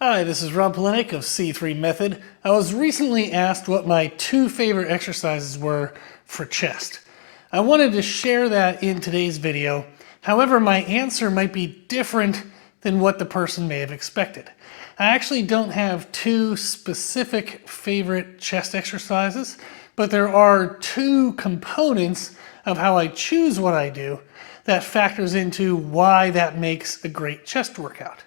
Hi, this is Polenik of C3 Method. I was recently asked what my two favorite exercises were for chest. I wanted to share that in today's video. However, my answer might be different than what the person may have expected. I actually don't have two specific favorite chest exercises, but there are two components of how I choose what I do that factors into why that makes a great chest workout.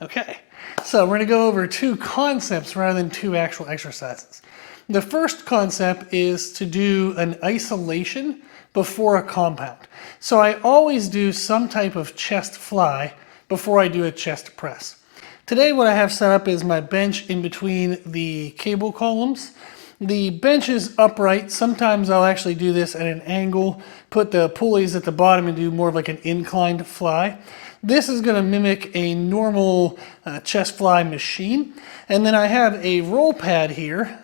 Okay, so we're going to go over two concepts rather than two actual exercises. The first concept is to do an isolation before a compound. So I always do some type of chest fly before I do a chest press. Today what I have set up is my bench in between the cable columns. The bench is upright. Sometimes I'll actually do this at an angle, put the pulleys at the bottom and do more of like an inclined fly. This is going to mimic a normal chest fly machine. And then I have a roll pad here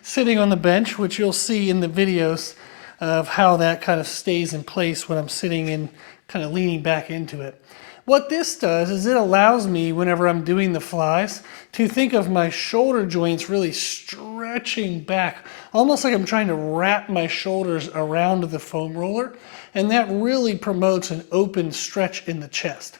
sitting on the bench, which you'll see in the videos of how that kind of stays in place when I'm sitting and kind of leaning back into it. What this does is it allows me, whenever I'm doing the flies, to think of my shoulder joints really stretching back, almost like I'm trying to wrap my shoulders around the foam roller, and that really promotes an open stretch in the chest.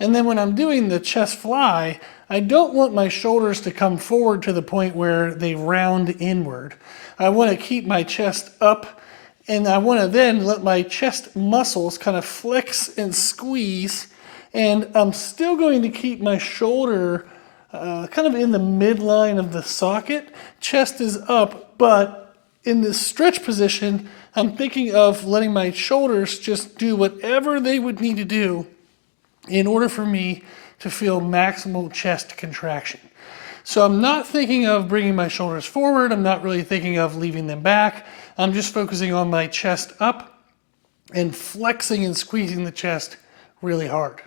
And then when I'm doing the chest fly, I don't want my shoulders to come forward to the point where they round inward. I want to keep my chest up, and I want to then let my chest muscles kind of flex and squeeze, and I'm still going to keep my shoulder kind of in the midline of the socket. Chest is up, but in this stretch position, I'm thinking of letting my shoulders just do whatever they would need to do in order for me to feel maximal chest contraction. So I'm not thinking of bringing my shoulders forward. I'm not really thinking of leaving them back. I'm just focusing on my chest up and flexing and squeezing the chest really hard.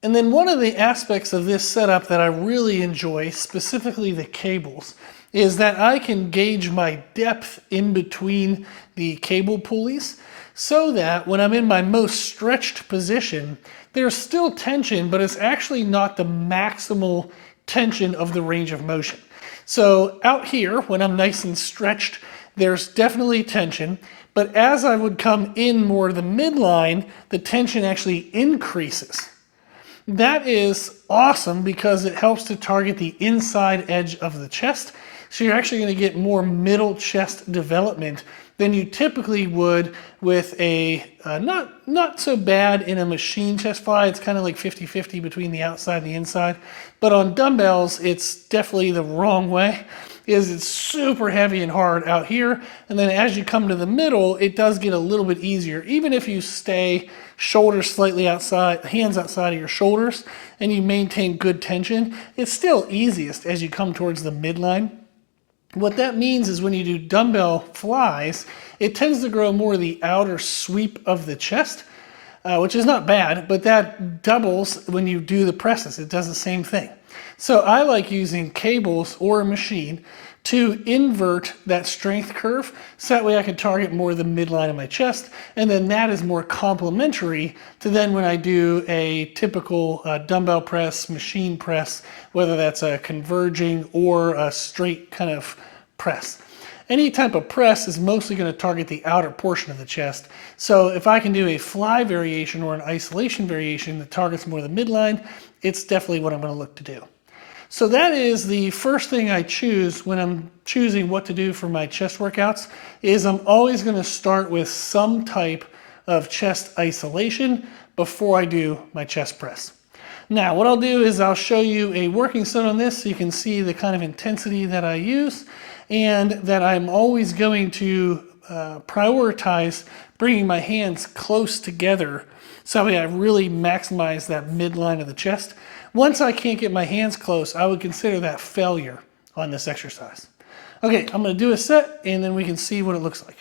And then one of the aspects of this setup that I really enjoy, specifically the cables, is that I can gauge my depth in between the cable pulleys so that when I'm in my most stretched position, there's still tension, but it's actually not the maximal tension of the range of motion. So out here, when I'm nice and stretched, there's definitely tension, but as I would come in more to the midline, the tension actually increases. That is awesome because it helps to target the inside edge of the chest. So you're actually going to get more middle chest development than you typically would with a not so bad in a machine chest fly. It's kind of like 50-50 between the outside and the inside. But on dumbbells, it's definitely the wrong way. It's super heavy and hard out here. And then as you come to the middle, it does get a little bit easier. Even if you stay shoulders slightly outside, hands outside of your shoulders, and you maintain good tension, it's still easiest as you come towards the midline. What that means is when you do dumbbell flies, it tends to grow more the outer sweep of the chest, which is not bad, but that doubles when you do the presses. It does the same thing. So I like using cables or a machine to invert that strength curve so that way I can target more the midline of my chest, and then that is more complementary to then when I do a typical dumbbell press, machine press, whether that's a converging or a straight kind of press. Any type of press is mostly going to target the outer portion of the chest. So if I can do a fly variation or an isolation variation that targets more the midline, it's definitely what I'm going to look to do. So that is the first thing I choose when I'm choosing what to do for my chest workouts, is I'm always going to start with some type of chest isolation before I do my chest press. Now what I'll do is I'll show you a working set on this so you can see the kind of intensity that I use, and that I'm always going to prioritize bringing my hands close together so that way I really maximize that midline of the chest. Once I can't get my hands close, I would consider that failure on this exercise. Okay, I'm going to do a set and then we can see what it looks like.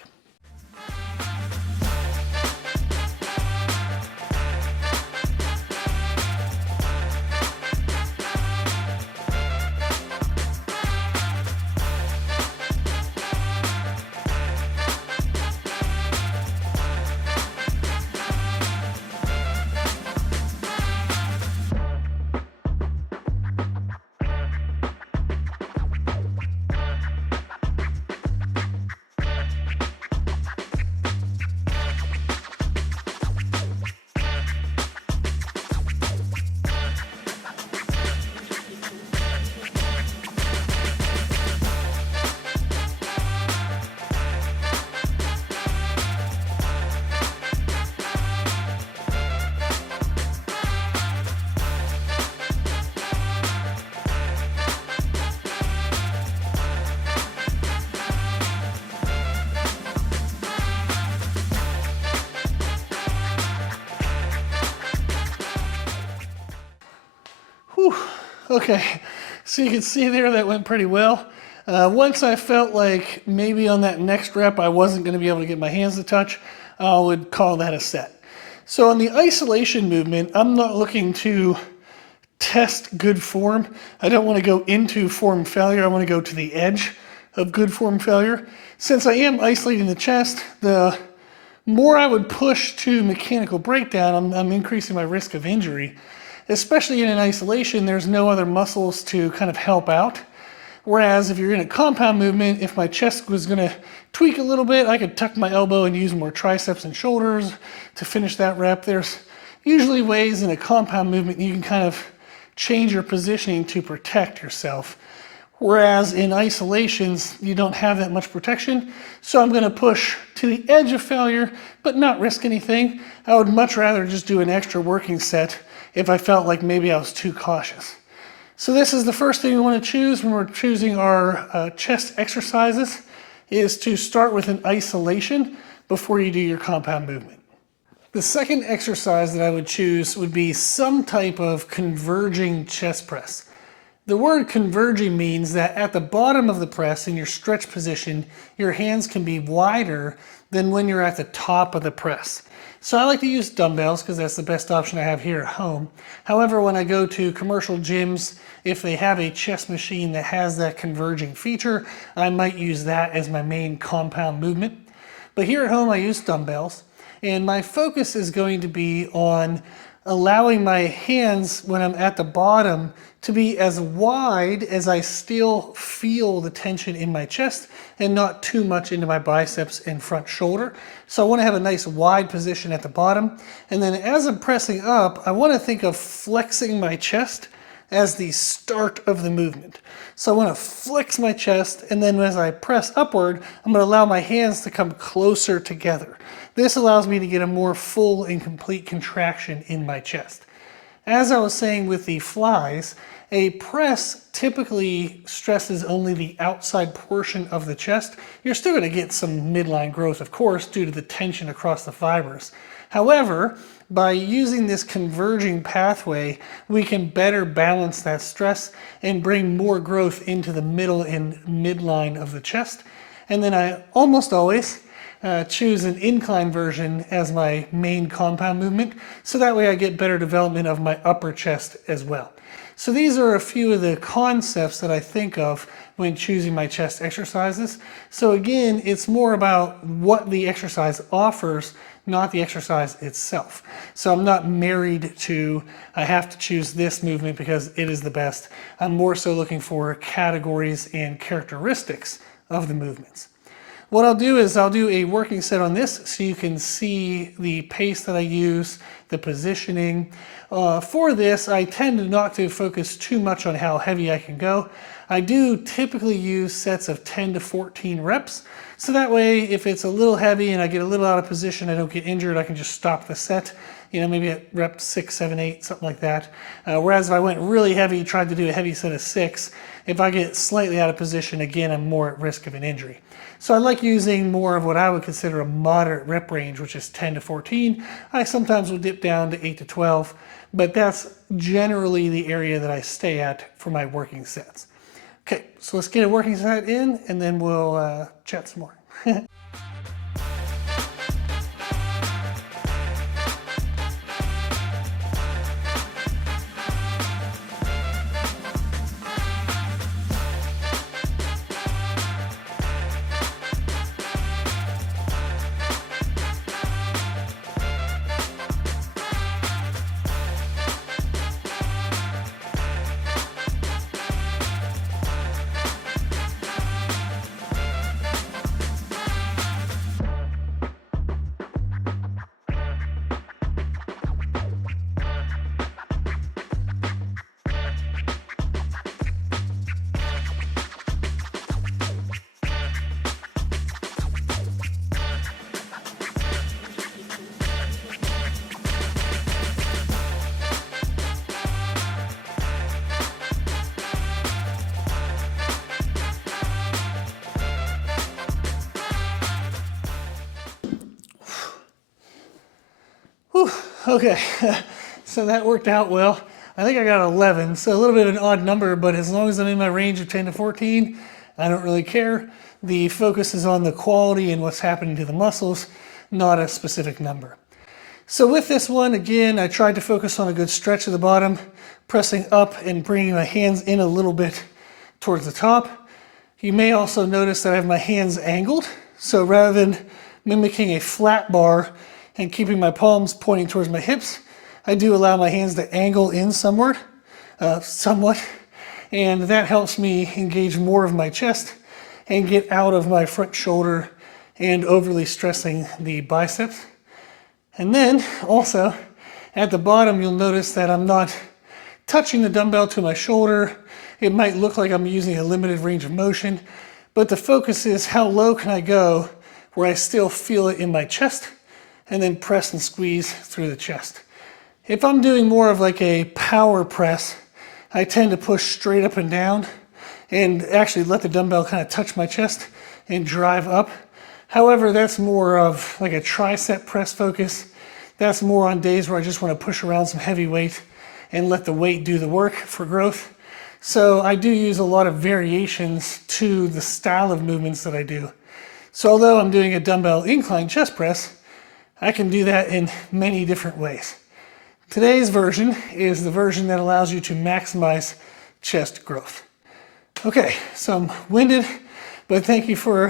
Okay, so you can see there that went pretty well. Once I felt like maybe on that next rep I wasn't going to be able to get my hands to touch, I would call that a set. So on the isolation movement, I'm not looking to test good form. I don't want to go into form failure. I want to go to the edge of good form failure. Since I am isolating the chest, the more I would push to mechanical breakdown, I'm increasing my risk of injury. Especially in an isolation, there's no other muscles to kind of help out. Whereas if you're in a compound movement, if my chest was going to tweak a little bit, I could tuck my elbow and use more triceps and shoulders to finish that rep. There's usually ways in a compound movement you can kind of change your positioning to protect yourself. Whereas in isolations, you don't have that much protection. So I'm going to push to the edge of failure, but not risk anything. I would much rather just do an extra working set if I felt like maybe I was too cautious. So this is the first thing we want to choose when we're choosing our chest exercises, is to start with an isolation before you do your compound movement. The second exercise that I would choose would be some type of converging chest press. The word converging means that at the bottom of the press in your stretch position, your hands can be wider than when you're at the top of the press. So I like to use dumbbells because that's the best option I have here at home. However, when I go to commercial gyms, if they have a chest machine that has that converging feature, I might use that as my main compound movement. But here at home, I use dumbbells, and my focus is going to be on allowing my hands when I'm at the bottom to be as wide as I still feel the tension in my chest and not too much into my biceps and front shoulder. So I want to have a nice wide position at the bottom. And then as I'm pressing up, I want to think of flexing my chest as the start of the movement. So I want to flex my chest, and then as I press upward, I'm going to allow my hands to come closer together. This allows me to get a more full and complete contraction in my chest. As I was saying with the flies, a press typically stresses only the outside portion of the chest. You're still going to get some midline growth, of course, due to the tension across the fibers. However, by using this converging pathway, we can better balance that stress and bring more growth into the middle and midline of the chest. And then I almost always choose an incline version as my main compound movement, so that way I get better development of my upper chest as well. So these are a few of the concepts that I think of when choosing my chest exercises. So again, it's more about what the exercise offers, not the exercise itself. So I'm not married to, I have to choose this movement because it is the best. I'm more so looking for categories and characteristics of the movements. What I'll do is I'll do a working set on this so you can see the pace that I use, the positioning. For this, I tend not to focus too much on how heavy I can go. I do typically use sets of 10 to 14 reps. So that way, if it's a little heavy and I get a little out of position, I don't get injured, I can just stop the set. You know, maybe at rep 6, 7, 8, something like that. Whereas if I went really heavy, tried to do a heavy set of 6, if I get slightly out of position, again, I'm more at risk of an injury. So I like using more of what I would consider a moderate rep range, which is 10 to 14. I sometimes will dip down to 8 to 12, but that's generally the area that I stay at for my working sets. Okay, so let's get a working set in, and then we'll chat some more. Whew, okay, so that worked out well. I think I got 11, so a little bit of an odd number, but as long as I'm in my range of 10 to 14, I don't really care. The focus is on the quality and what's happening to the muscles, not a specific number. So with this one, again, I tried to focus on a good stretch of the bottom, pressing up and bringing my hands in a little bit towards the top. You may also notice that I have my hands angled. So rather than mimicking a flat bar and keeping my palms pointing towards my hips, I do allow my hands to angle in somewhat, and that helps me engage more of my chest and get out of my front shoulder and overly stressing the biceps. And then also at the bottom, you'll notice that I'm not touching the dumbbell to my shoulder. It might look like I'm using a limited range of motion, but the focus is how low can I go where I still feel it in my chest, and then press and squeeze through the chest. If I'm doing more of like a power press, I tend to push straight up and down and actually let the dumbbell kind of touch my chest and drive up. However, that's more of like a tricep press focus. That's more on days where I just want to push around some heavy weight and let the weight do the work for growth. So I do use a lot of variations to the style of movements that I do. So although I'm doing a dumbbell incline chest press, I can do that in many different ways. Today's version is the version that allows you to maximize chest growth. Okay, so I'm winded, but thank you for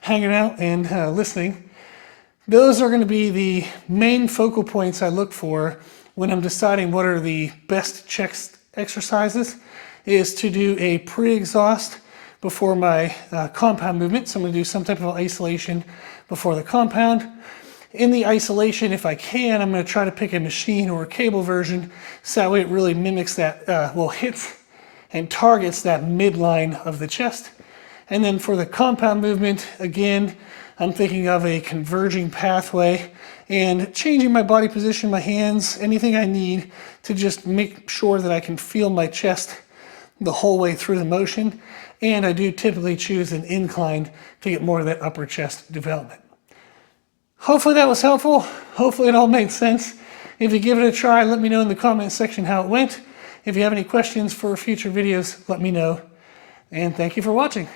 hanging out and listening. Those are going to be the main focal points I look for when I'm deciding what are the best chest exercises, is to do a pre-exhaust before my compound movement. So I'm going to do some type of isolation before the compound. In the isolation, if I can, I'm going to try to pick a machine or a cable version so that way it really mimics that, hits and targets that midline of the chest. And then for the compound movement, again, I'm thinking of a converging pathway and changing my body position, my hands, anything I need to just make sure that I can feel my chest the whole way through the motion. And I do typically choose an incline to get more of that upper chest development. Hopefully that was helpful. Hopefully it all made sense. If you give it a try, let me know in the comment section how it went. If you have any questions for future videos, let me know. And thank you for watching.